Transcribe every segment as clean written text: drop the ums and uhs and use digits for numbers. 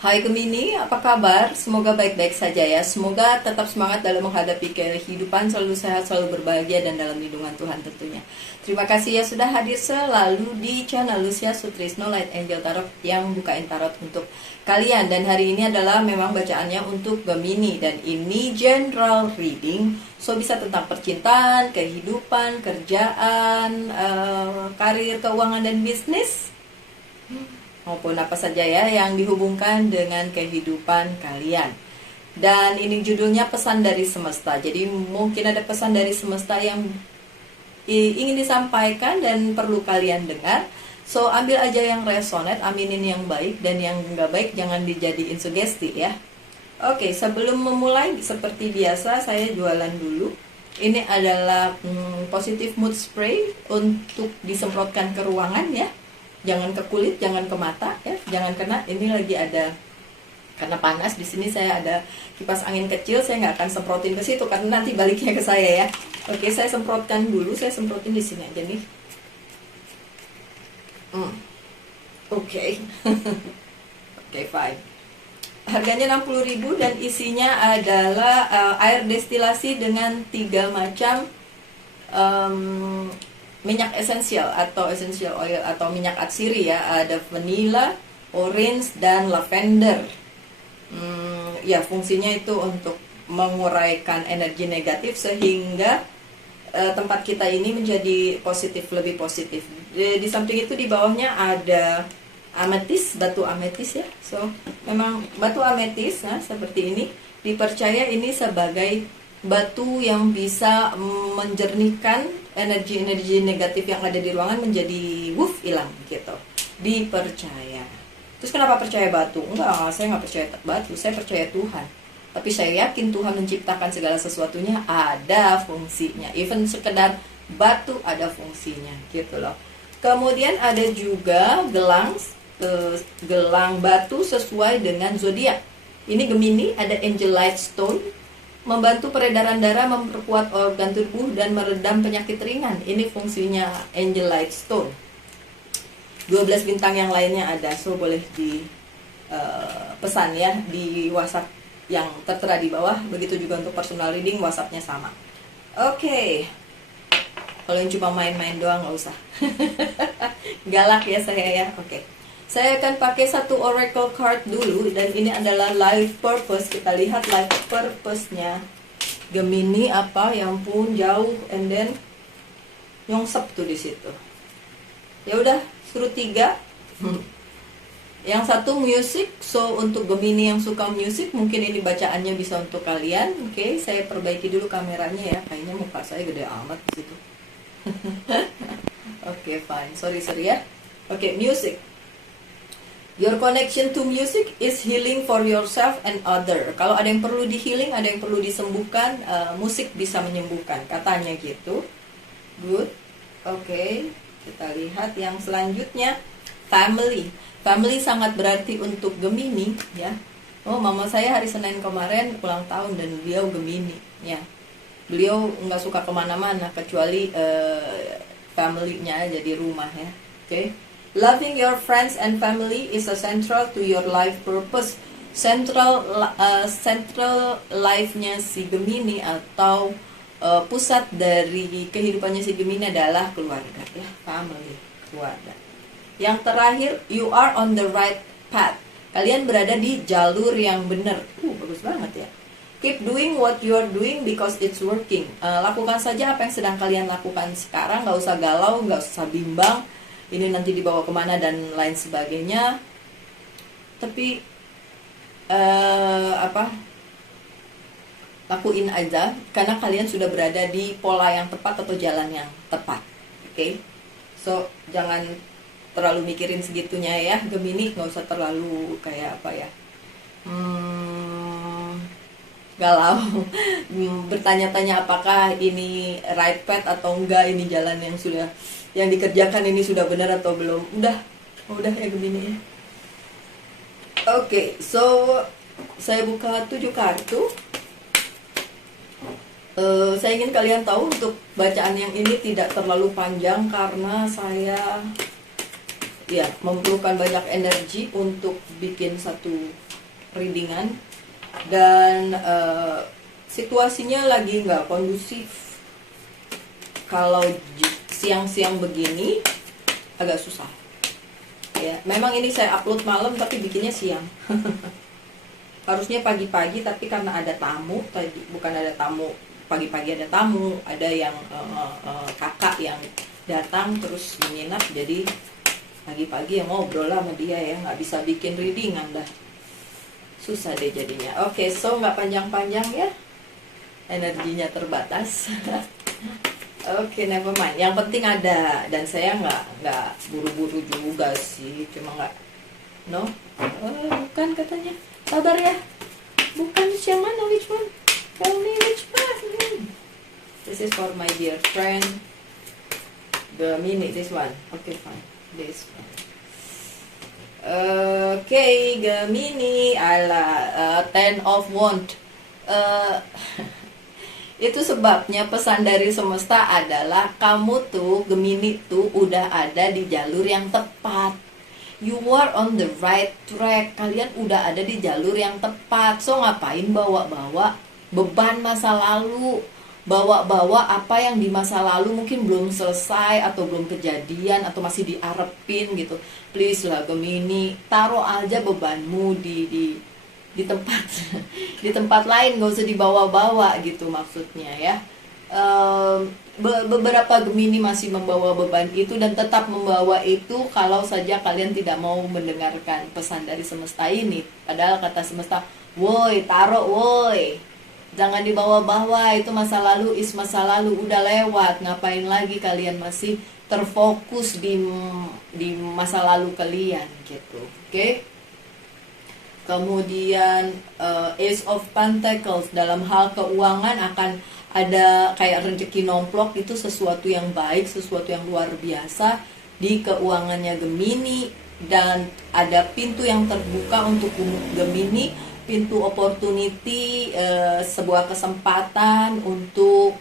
Hai Gemini, apa kabar? Semoga baik-baik saja ya. Semoga tetap semangat dalam menghadapi kehidupan, selalu sehat, selalu berbahagia, dan dalam lindungan Tuhan tentunya. Terima kasih ya sudah hadir selalu di channel Lucia Sutrisno Light Angel Tarot yang bukain tarot untuk kalian. Dan hari ini adalah memang bacaannya untuk Gemini, dan ini general reading. So bisa tentang percintaan, kehidupan, kerjaan, karir, keuangan, dan bisnis, maupun apa saja ya yang dihubungkan dengan kehidupan kalian. Dan ini judulnya pesan dari semesta. Jadi mungkin ada pesan dari semesta yang ingin disampaikan dan perlu kalian dengar. So ambil aja yang resonate, aminin yang baik, dan yang nggak baik jangan dijadiin sugesti ya. Oke, sebelum memulai seperti biasa saya jualan dulu. Ini adalah positive mood spray untuk disemprotkan ke ruangan ya. Jangan ke kulit, jangan ke mata ya, jangan kena. Ini lagi ada, karena panas di sini saya ada kipas angin kecil, saya nggak akan semprotin ke situ karena nanti baliknya ke saya ya. Oke, saya semprotkan dulu, saya semprotin di sini aja nih. Oke. Oke, fine. Harganya 60.000 dan isinya adalah air destilasi dengan 3 macam minyak esensial atau essential oil atau minyak atsiri ya. Ada vanilla, orange, dan lavender. Ya, fungsinya itu untuk menguraikan energi negatif sehingga tempat kita ini menjadi positif, lebih positif. Di samping itu di bawahnya ada ametis, batu ametis ya. So memang batu ametis, nah seperti ini dipercaya ini sebagai batu yang bisa menjernihkan energi-energi negatif yang ada di ruangan menjadi hilang gitu. Dipercaya. Terus kenapa percaya batu? Enggak, saya nggak percaya batu, saya percaya Tuhan. Tapi saya yakin Tuhan menciptakan segala sesuatunya ada fungsinya. Even sekedar batu ada fungsinya gitu loh. Kemudian ada juga gelang batu sesuai dengan zodiak. Ini Gemini, ada Angelite Stone, membantu peredaran darah, memperkuat organ tubuh, dan meredam penyakit ringan. Ini fungsinya Angelite Stone. 12 bintang yang lainnya ada, so boleh di pesan ya di WhatsApp yang tertera di bawah. Begitu juga untuk personal reading, WhatsAppnya sama. Oke. Kalau yang cuma main-main doang nggak usah. Galak ya saya ya. Oke. Saya akan pakai satu oracle card dulu, dan ini adalah life purpose. Kita lihat life purpose-nya Gemini apa, yang pun jauh, and then nyongsep tuh di situ. Ya udah, suruh 3. Yang satu music, so untuk Gemini yang suka music, mungkin ini bacaannya bisa untuk kalian. Oke, saya perbaiki dulu kameranya ya. Kayaknya muka saya gede amat di situ. Oke, fine. Sorry ya. Oke, music. Your connection to music is healing for yourself and other. Kalau ada yang perlu di healing, ada yang perlu disembuhkan, musik bisa menyembuhkan, katanya gitu. Good. Oke, kita lihat yang selanjutnya, family. Family sangat berarti untuk Gemini ya. Oh, mama saya hari Senin kemarin ulang tahun dan beliau Gemini ya. Beliau nggak suka kemana-mana kecuali family-nya aja di rumah ya. Oke. Loving your friends and family is a central to your life purpose. Central life-nya si Gemini atau pusat dari kehidupannya si Gemini adalah keluarga ya, family, keluarga. Yang terakhir, you are on the right path. Kalian berada di jalur yang benar. Bagus banget ya. Keep doing what you are doing because it's working. Lakukan saja apa yang sedang kalian lakukan sekarang. Nggak usah galau, nggak usah bimbang. Ini nanti dibawa kemana dan lain sebagainya. Tapi lakuin aja karena kalian sudah berada di pola yang tepat atau jalan yang tepat. Oke. So jangan terlalu mikirin segitunya ya Gemini, nggak usah terlalu kayak apa ya, galau. Bertanya-tanya apakah ini right path atau enggak, ini jalan yang dikerjakan ini sudah benar atau belum. Udah ya Gemini ya. Oke, so saya buka 7 kartu. Saya ingin kalian tahu untuk bacaan yang ini tidak terlalu panjang karena saya ya memerlukan banyak energi untuk bikin satu readingan dan situasinya lagi nggak kondusif. Kalau siang-siang begini agak susah ya. Memang ini saya upload malam tapi bikinnya siang. Harusnya pagi-pagi tapi karena ada tamu tadi, bukan ada tamu pagi-pagi, ada tamu, ada yang kakak yang datang terus menginap, jadi pagi-pagi yang ngobrol lah sama dia ya, nggak bisa bikin readingan dah, susah deh jadinya. Oke, so nggak panjang-panjang ya, energinya terbatas. Oke, never mind. Yang penting ada, dan saya nggak buru-buru juga sih, cuma nggak bukan katanya. Sabar ya. Bukan yang mana, which one? Tell me which one. This is for my dear friend. The mini, this one. Okay, fine. This one. Okay, Gemini ala Ten of Wand. Itu sebabnya pesan dari semesta adalah kamu tuh, Gemini tuh udah ada di jalur yang tepat. You are on the right track. Kalian udah ada di jalur yang tepat. So ngapain bawa-bawa beban masa lalu, bawa-bawa apa yang di masa lalu mungkin belum selesai atau belum kejadian atau masih diarepin gitu. Please lah Gemini, taruh aja bebanmu di tempat di tempat lain, gak usah dibawa-bawa gitu maksudnya ya. Beberapa Gemini masih membawa beban itu dan tetap membawa itu kalau saja kalian tidak mau mendengarkan pesan dari semesta ini. Padahal kata semesta, woi taruh woi, jangan dibawa-bawa, itu masa lalu, masa lalu udah lewat. Ngapain lagi kalian masih terfokus di masa lalu kalian gitu. Oke? Kemudian Ace of Pentacles, dalam hal keuangan akan ada kayak rezeki nomplok, itu sesuatu yang baik, sesuatu yang luar biasa di keuangannya Gemini. Dan ada pintu yang terbuka untuk Gemini, pintu opportunity, sebuah kesempatan untuk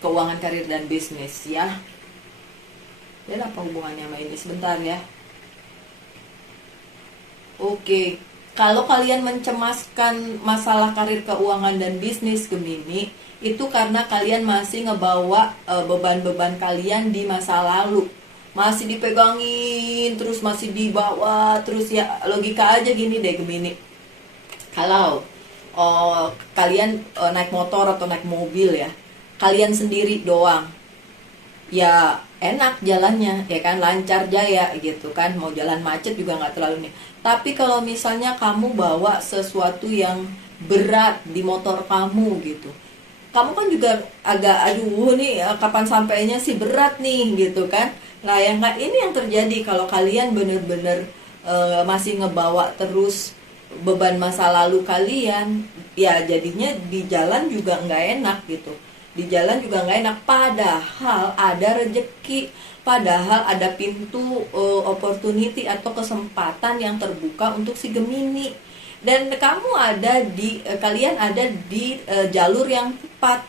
keuangan, karir, dan bisnis ya. Dan apa hubungannya sama ini? Sebentar ya. Oke, kalau kalian mencemaskan masalah karir, keuangan, dan bisnis Gemini, itu karena kalian masih ngebawa beban-beban kalian di masa lalu. Masih dipegangin, terus masih dibawa, terus ya logika aja gini deh Gemini. Kalau kalian naik motor atau naik mobil ya, kalian sendiri doang, ya enak jalannya ya kan, lancar jaya gitu kan, mau jalan macet juga nggak terlalu nih. Tapi kalau misalnya kamu bawa sesuatu yang berat di motor kamu gitu, kamu kan juga agak aduh nih kapan sampainya sih, berat nih gitu kan. Nah yang ini yang terjadi kalau kalian bener-bener masih ngebawa terus beban masa lalu kalian, ya jadinya di jalan juga nggak enak gitu. Di jalan juga nggak enak, padahal ada rezeki, padahal ada pintu opportunity atau kesempatan yang terbuka untuk si Gemini. Dan kamu ada kalian ada di jalur yang tepat,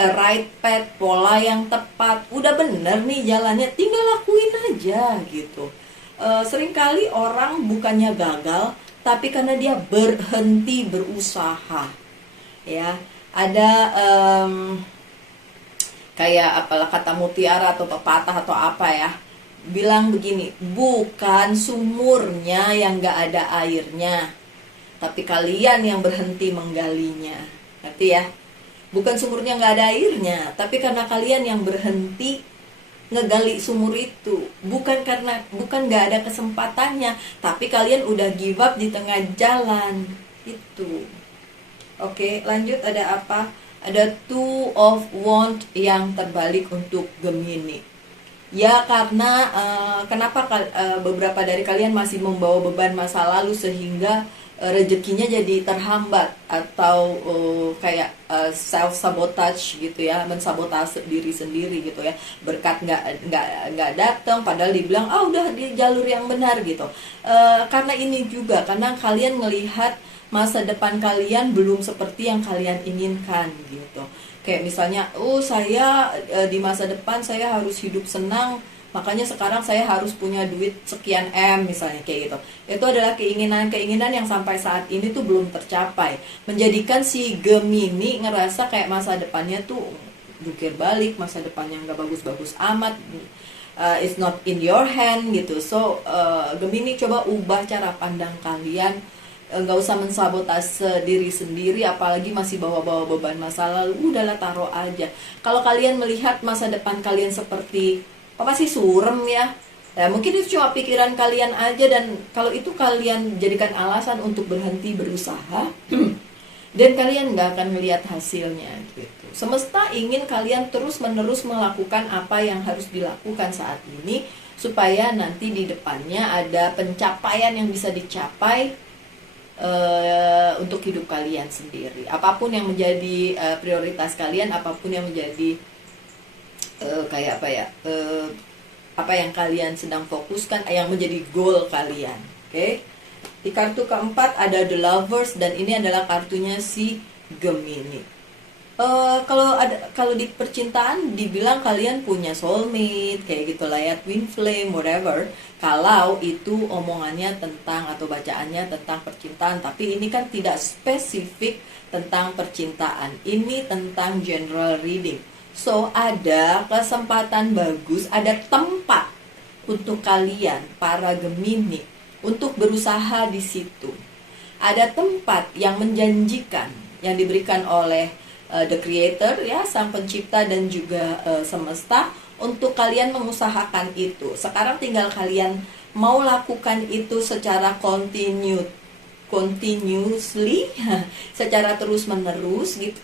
right path, pola yang tepat. Udah bener nih jalannya, tinggal lakuin aja gitu. Seringkali orang bukannya gagal, tapi karena dia berhenti berusaha. Ya, ada kayak apalah kata mutiara atau pepatah atau apa ya, bilang begini, bukan sumurnya yang gak ada airnya, tapi kalian yang berhenti menggalinya. Ngerti ya? Bukan sumurnya gak ada airnya, tapi karena kalian yang berhenti ngegali sumur itu. Bukan gak ada kesempatannya, tapi kalian udah give up di tengah jalan itu. Oke, lanjut, ada apa? Ada Two of Wands yang terbalik untuk Gemini. Ya karena kenapa beberapa dari kalian masih membawa beban masa lalu sehingga rezekinya jadi terhambat atau kayak self sabotage gitu ya, mensabotase diri sendiri gitu ya. Berkat nggak datang padahal dibilang udah di jalur yang benar gitu. Karena ini juga karena kalian ngelihat masa depan kalian belum seperti yang kalian inginkan gitu. Kayak misalnya, saya di masa depan saya harus hidup senang, makanya sekarang saya harus punya duit sekian M misalnya kayak gitu. Itu adalah keinginan-keinginan yang sampai saat ini tuh belum tercapai, menjadikan si Gemini ngerasa kayak masa depannya tuh jungkir balik, masa depannya nggak bagus-bagus amat, it's not in your hand gitu. So Gemini, coba ubah cara pandang kalian, nggak usah mensabotase diri sendiri, apalagi masih bawa-bawa beban masa lalu. Udahlah, taruh aja. Kalau kalian melihat masa depan kalian seperti apa sih, surem ya, mungkin itu cuma pikiran kalian aja, dan kalau itu kalian jadikan alasan untuk berhenti berusaha dan kalian nggak akan melihat hasilnya gitu. Semesta ingin kalian terus-menerus melakukan apa yang harus dilakukan saat ini, supaya nanti di depannya ada pencapaian yang bisa dicapai untuk hidup kalian sendiri. Apapun yang menjadi prioritas kalian, apapun yang menjadi kayak apa ya, apa yang kalian sedang fokuskan, yang menjadi goal kalian. Oke? Di kartu keempat ada The Lovers, dan ini adalah kartunya si Gemini. Kalau di percintaan dibilang kalian punya soulmate kayak gitulah ya, twin flame, whatever. Kalau itu omongannya tentang atau bacaannya tentang percintaan, tapi ini kan tidak spesifik tentang percintaan. Ini tentang general reading. So ada kesempatan bagus, ada tempat untuk kalian para Gemini untuk berusaha di situ. Ada tempat yang menjanjikan yang diberikan oleh the creator ya, sang pencipta, dan juga semesta, untuk kalian mengusahakan itu. Sekarang tinggal kalian mau lakukan itu secara continuously secara terus menerus gitu,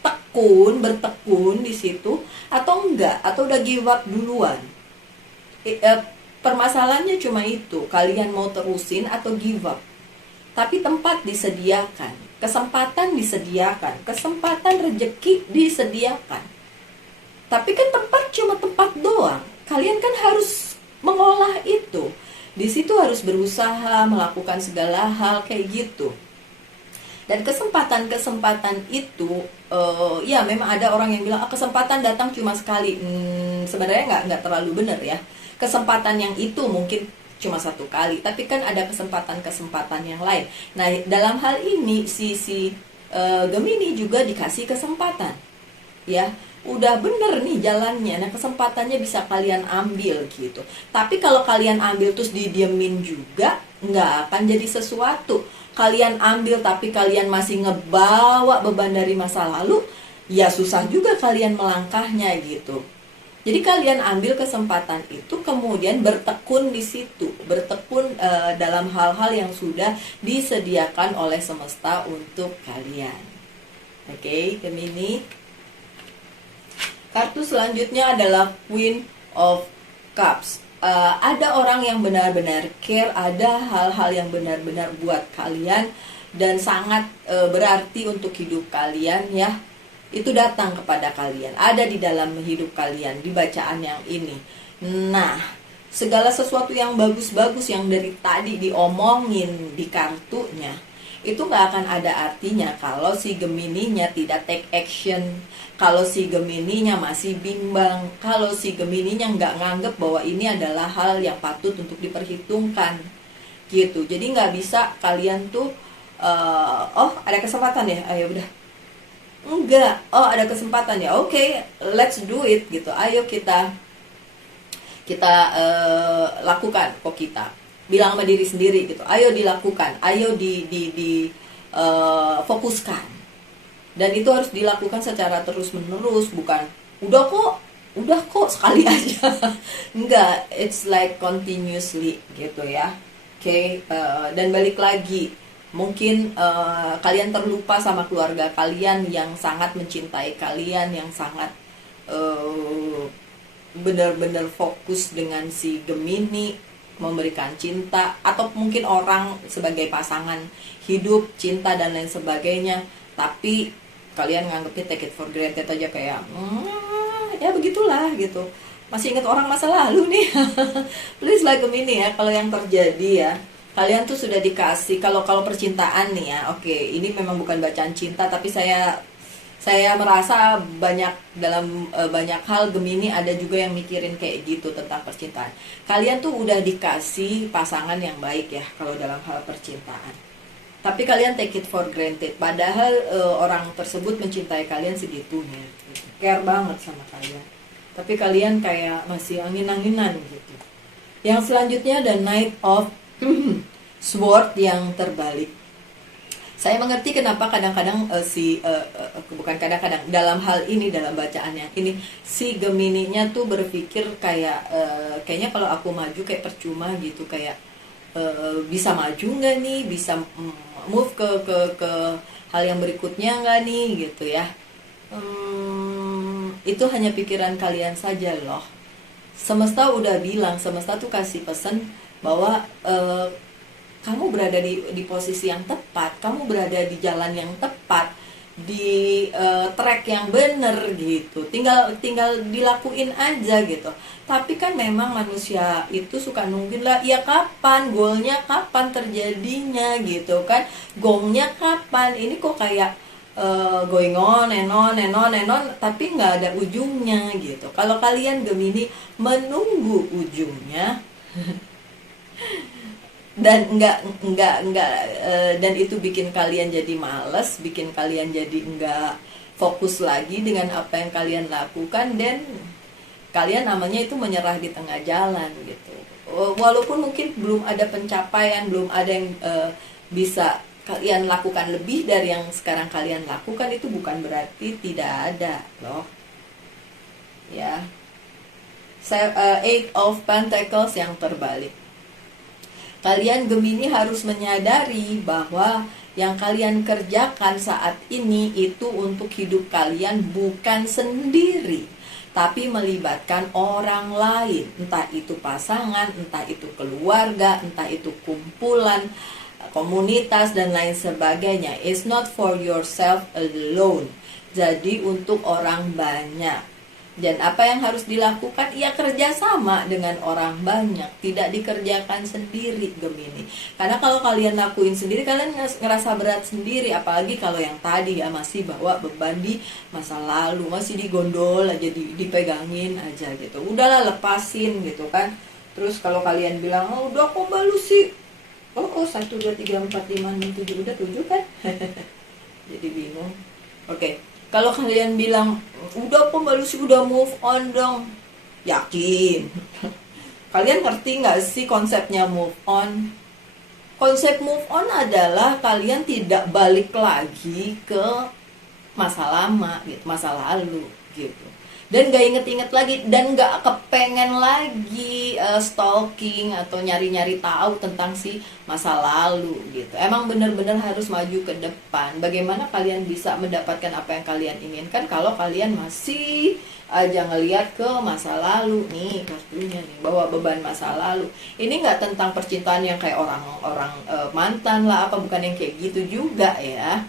bertekun di situ, atau enggak, atau udah give up duluan. Permasalahannya cuma itu, kalian mau terusin atau give up. Tapi tempat disediakan, kesempatan disediakan, kesempatan rezeki disediakan. Tapi kan tempat cuma tempat doang. Kalian kan harus mengolah itu. Di situ harus berusaha melakukan segala hal kayak gitu. Dan kesempatan-kesempatan itu, ya memang ada orang yang bilang kesempatan datang cuma sekali. Sebenarnya nggak terlalu benar ya. Kesempatan yang itu mungkin cuma satu kali, tapi kan ada kesempatan-kesempatan yang lain. Nah, dalam hal ini si Gemini juga dikasih kesempatan, ya udah bener nih jalannya. Nah, kesempatannya bisa kalian ambil gitu. Tapi kalau kalian ambil terus didiemin juga, nggak akan jadi sesuatu. Kalian ambil tapi kalian masih ngebawa beban dari masa lalu, ya susah juga kalian melangkahnya gitu. Jadi kalian ambil kesempatan itu, kemudian bertekun di situ, bertekun dalam hal-hal yang sudah disediakan oleh semesta untuk kalian. Oke, Gemini. Kartu selanjutnya adalah Queen of Cups. Ada orang yang benar-benar care, ada hal-hal yang benar-benar buat kalian dan sangat berarti untuk hidup kalian ya. Itu datang kepada kalian, ada di dalam hidup kalian di bacaan yang ini. Nah, segala sesuatu yang bagus-bagus yang dari tadi diomongin di kartunya, itu gak akan ada artinya kalau si Gemininya tidak take action, kalau si Gemininya masih bimbang, kalau si Gemininya gak nganggep bahwa ini adalah hal yang patut untuk diperhitungkan gitu. Jadi gak bisa kalian tuh oh ada kesempatan ya, ayo udah, enggak, oh ada kesempatan ya, oke, let's do it gitu. Ayo kita lakukan, kok kita bilang sama diri sendiri gitu, ayo dilakukan, ayo fokuskan. Dan itu harus dilakukan secara terus menerus, bukan udah kok sekali aja. Enggak, it's like continuously gitu ya. Oke, dan balik lagi, mungkin kalian terlupa sama keluarga kalian yang sangat mencintai kalian, yang sangat benar-benar fokus dengan si Gemini, memberikan cinta, atau mungkin orang sebagai pasangan hidup, cinta dan lain sebagainya. Tapi kalian nganggepnya take it for granted aja, kayak ya begitulah gitu, masih ingat orang masa lalu nih. Please lah Gemini ya, kalau yang terjadi ya, kalian tuh sudah dikasih, kalau percintaan nih ya, oke, ini memang bukan bacaan cinta, tapi saya Saya merasa banyak hal Gemini ada juga yang mikirin kayak gitu tentang percintaan. Kalian tuh udah dikasih pasangan yang baik ya kalau dalam hal percintaan. Tapi kalian take it for granted. Padahal orang tersebut mencintai kalian segitunya, gitu. Care banget sama kalian. Tapi kalian kayak masih angin-anginan gitu. Yang selanjutnya ada Knight of Sword yang terbalik. Saya mengerti kenapa kadang-kadang bukan kadang-kadang, dalam hal ini, dalam bacaan yang ini, si Gemininya tuh berpikir kayak kayaknya kalau aku maju kayak percuma gitu, kayak bisa maju nggak nih, bisa move ke hal yang berikutnya nggak nih gitu ya. Itu hanya pikiran kalian saja loh. Semesta udah bilang, semesta tuh kasih pesan bahwa kamu berada di posisi yang tepat, kamu berada di jalan yang tepat, di track yang bener gitu. Tinggal dilakuin aja gitu. Tapi kan memang manusia itu suka nungguin lah, ya kapan, goalnya kapan terjadinya gitu kan, gongnya kapan. Ini kok kayak going on and on and on and on, tapi nggak ada ujungnya gitu. Kalau kalian Gemini menunggu ujungnya dan dan itu bikin kalian jadi males, bikin kalian jadi nggak fokus lagi dengan apa yang kalian lakukan, dan kalian namanya itu menyerah di tengah jalan gitu. Walaupun mungkin belum ada pencapaian, belum ada yang bisa kalian lakukan lebih dari yang sekarang kalian lakukan, itu bukan berarti tidak ada loh ya. Eight of Pentacles yang terbalik. Kalian Gemini harus menyadari bahwa yang kalian kerjakan saat ini itu untuk hidup kalian bukan sendiri, tapi melibatkan orang lain, entah itu pasangan, entah itu keluarga, entah itu kumpulan, komunitas, dan lain sebagainya. It's not for yourself alone. Jadi untuk orang banyak. Dan apa yang harus dilakukan? Ya kerjasama dengan orang banyak, tidak dikerjakan sendiri Gemini. Karena kalau kalian lakuin sendiri, kalian ngerasa berat sendiri. Apalagi kalau yang tadi ya masih bawa beban di masa lalu, masih digondol aja, dipegangin aja gitu. Udahlah, lepasin gitu kan. Terus kalau kalian bilang, oh udah kok balu sih, oh 1, 2, 3, 4, 5, 6, 7, udah 7 kan. Jadi bingung. Oke. Kalau kalian bilang, udah kok Mbak Lucy udah move on dong, yakin? Kalian ngerti nggak sih konsepnya move on? Konsep move on adalah kalian tidak balik lagi ke masa lama gitu, masa lalu gitu. Dan gak inget-inget lagi, dan gak kepengen lagi stalking atau nyari-nyari tahu tentang si masa lalu gitu. Emang bener-bener harus maju ke depan. Bagaimana kalian bisa mendapatkan apa yang kalian inginkan kalau kalian masih aja ngeliat ke masa lalu nih, kartunya nih, bawa beban masa lalu. Ini gak tentang percintaan yang kayak orang-orang mantan lah, apa bukan yang kayak gitu juga ya.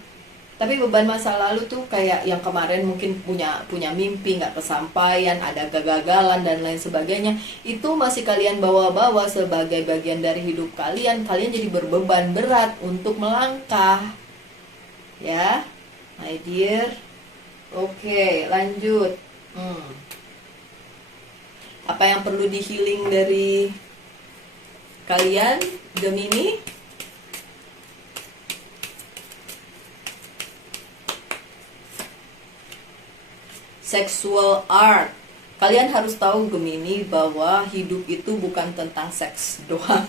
Tapi beban masa lalu tuh kayak yang kemarin mungkin punya mimpi nggak kesampaian, ada kegagalan dan lain sebagainya. Itu masih kalian bawa-bawa sebagai bagian dari hidup kalian. Kalian jadi berbeban berat untuk melangkah. Ya, my dear. Oke, lanjut. Apa yang perlu di healing dari kalian, Gemini? Sexual art. Kalian harus tahu Gemini bahwa hidup itu bukan tentang seks doang.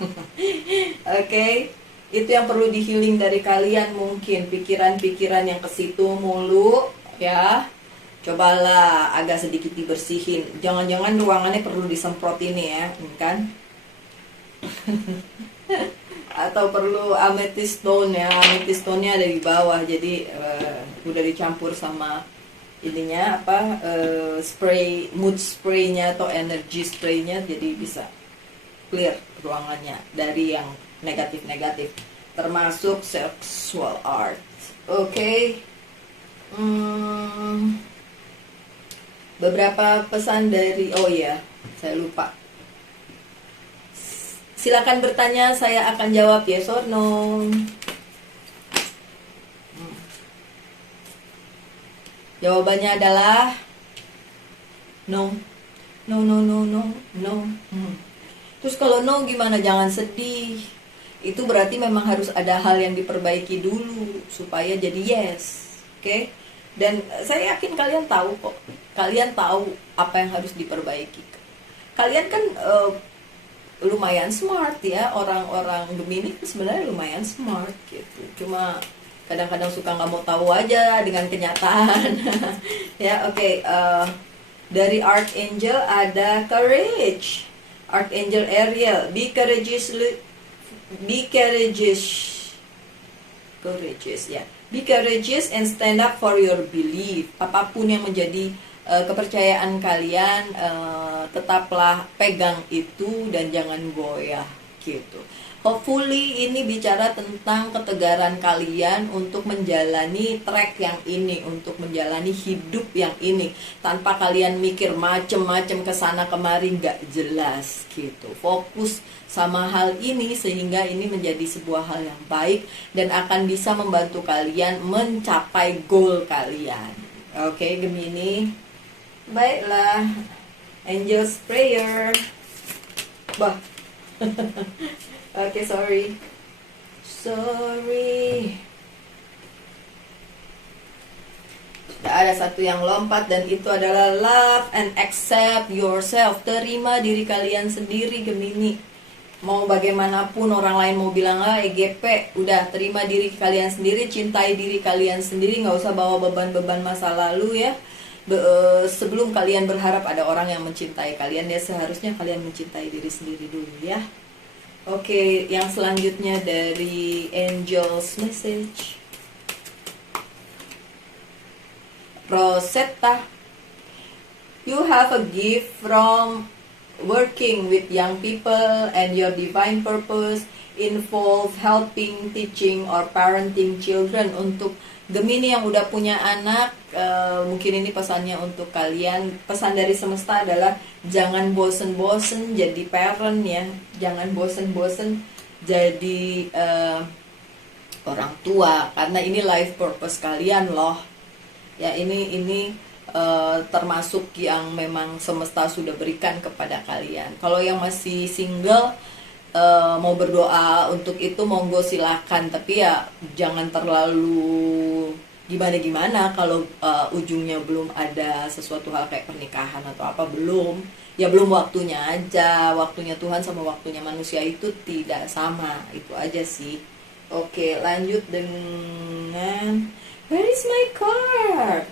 Oke? Itu yang perlu di healing dari kalian, mungkin pikiran-pikiran yang ke situ mulu ya. Cobalah agak sedikit dibersihin. Jangan-jangan ruangannya perlu disemprot ini ya, kan? Atau perlu amethyst stone ya. Amethyst stone-nya ada di bawah, jadi udah dicampur sama ininya spray, mood spraynya atau energy spraynya, jadi bisa clear ruangannya dari yang negatif-negatif, termasuk sexual art. Oke. Beberapa pesan dari, oh ya saya lupa, silakan bertanya, saya akan jawab yes or no. Jawabannya adalah no. No, no, no, no, no. Terus kalau no gimana? Jangan sedih. Itu berarti memang harus ada hal yang diperbaiki dulu supaya jadi yes. Oke? Dan saya yakin kalian tahu kok. Kalian tahu apa yang harus diperbaiki. Kalian kan lumayan smart ya. Orang-orang Gemini sebenarnya lumayan smart gitu. Cuma kadang-kadang suka nggak mau tahu aja dengan kenyataan. Ya, oke. Dari Archangel ada courage. Archangel Ariel, be courageous ya. Be courageous and stand up for your belief. Apapun yang menjadi kepercayaan kalian, tetaplah pegang itu dan jangan goyah gitu. Hopefully ini bicara tentang ketegaran kalian untuk menjalani track yang ini, untuk menjalani hidup yang ini, tanpa kalian mikir macem-macem kesana kemari nggak jelas gitu. Fokus sama hal ini sehingga ini menjadi sebuah hal yang baik dan akan bisa membantu kalian mencapai goal kalian. Oke, Gemini. Baiklah, Angel's Prayer. Bah. Oke, sorry. Sudah ada satu yang lompat dan itu adalah love and accept yourself. Terima diri kalian sendiri, Gemini. Mau bagaimanapun orang lain mau bilang EGP, udah terima diri kalian sendiri, cintai diri kalian sendiri, nggak usah bawa beban-beban masa lalu ya. Sebelum kalian berharap ada orang yang mencintai kalian, ya seharusnya kalian mencintai diri sendiri dulu ya. Oke, yang selanjutnya dari Angel's Message. Rosetta, you have a gift from working with young people and your divine purpose involve helping, teaching, or parenting children. Untuk Gemini yang udah punya anak, mungkin ini pesannya untuk kalian. Pesan dari semesta adalah jangan bosen-bosen jadi parent ya. Jangan bosen-bosen jadi orang tua, karena ini life purpose kalian loh. Ya, ini termasuk yang memang semesta sudah berikan kepada kalian. Kalau yang masih single, mau berdoa untuk itu monggo silakan, tapi ya jangan terlalu gimana-gimana kalau ujungnya belum ada sesuatu hal kayak pernikahan atau apa, belum. Ya belum waktunya aja. Waktunya Tuhan sama waktunya manusia itu tidak sama. Itu aja sih. Oke, lanjut dengan where is my card?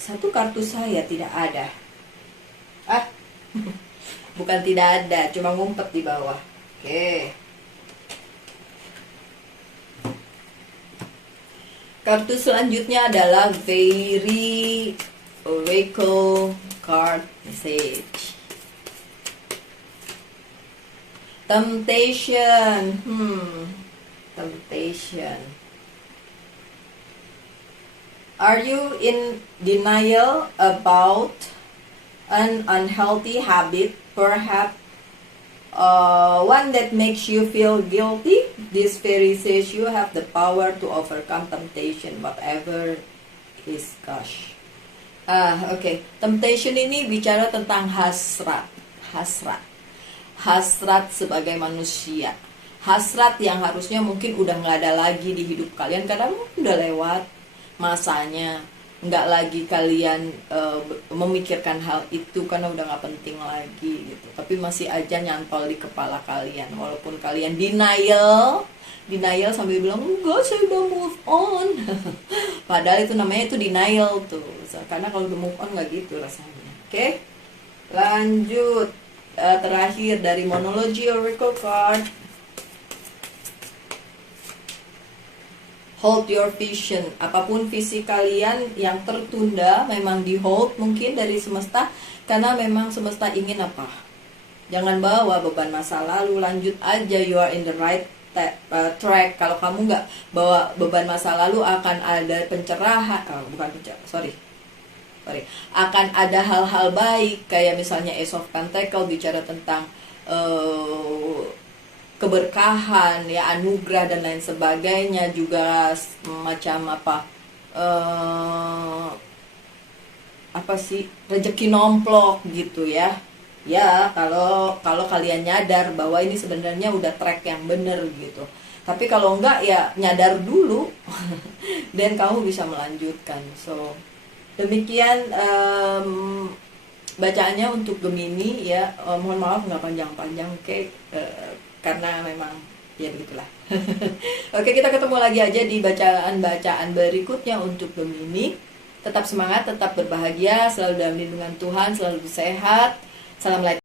Satu kartu saya tidak ada. Bukan tidak ada, cuma ngumpet di bawah. Oke. Kartu selanjutnya adalah Very Oracle Card Message. Temptation. Temptation. Are you in denial about an unhealthy habit, perhaps one that makes you feel guilty? This fairy says you have the power to overcome temptation, whatever is gosh. Oke. Temptation ini bicara tentang hasrat sebagai manusia. Hasrat yang harusnya mungkin udah nggak ada lagi di hidup kalian karena udah lewat masanya. Nggak lagi kalian memikirkan hal itu karena udah nggak penting lagi gitu. Tapi masih aja nyantol di kepala kalian. Walaupun kalian denial sambil bilang enggak, saya udah move on. Padahal itu namanya itu denial tuh. Karena kalau udah move on nggak gitu rasanya. Oke? Lanjut. Terakhir dari Monology Oracle Card. Hold your vision. Apapun visi kalian yang tertunda memang di hold mungkin dari semesta, karena memang semesta ingin apa? Jangan bawa beban masa lalu, lanjut aja, you are in the right track. Kalau kamu nggak bawa beban masa lalu akan ada pencerahan, akan ada hal-hal baik, kayak misalnya Ace of Pentacle bicara tentang keberkahan, ya, anugerah dan lain sebagainya, juga macam apa sih, rezeki nomplok gitu ya. Ya, kalau kalian nyadar bahwa ini sebenarnya udah track yang bener gitu. Tapi kalau enggak, ya nyadar dulu dan kamu bisa melanjutkan. So, demikian bacaannya untuk Gemini ya. Mohon maaf nggak panjang-panjang, oke? Karena memang ya begitulah. Oke, kita ketemu lagi aja di bacaan-bacaan berikutnya untuk Gemini. Tetap semangat, tetap berbahagia, selalu dalam lindungan Tuhan, selalu sehat. Salam light.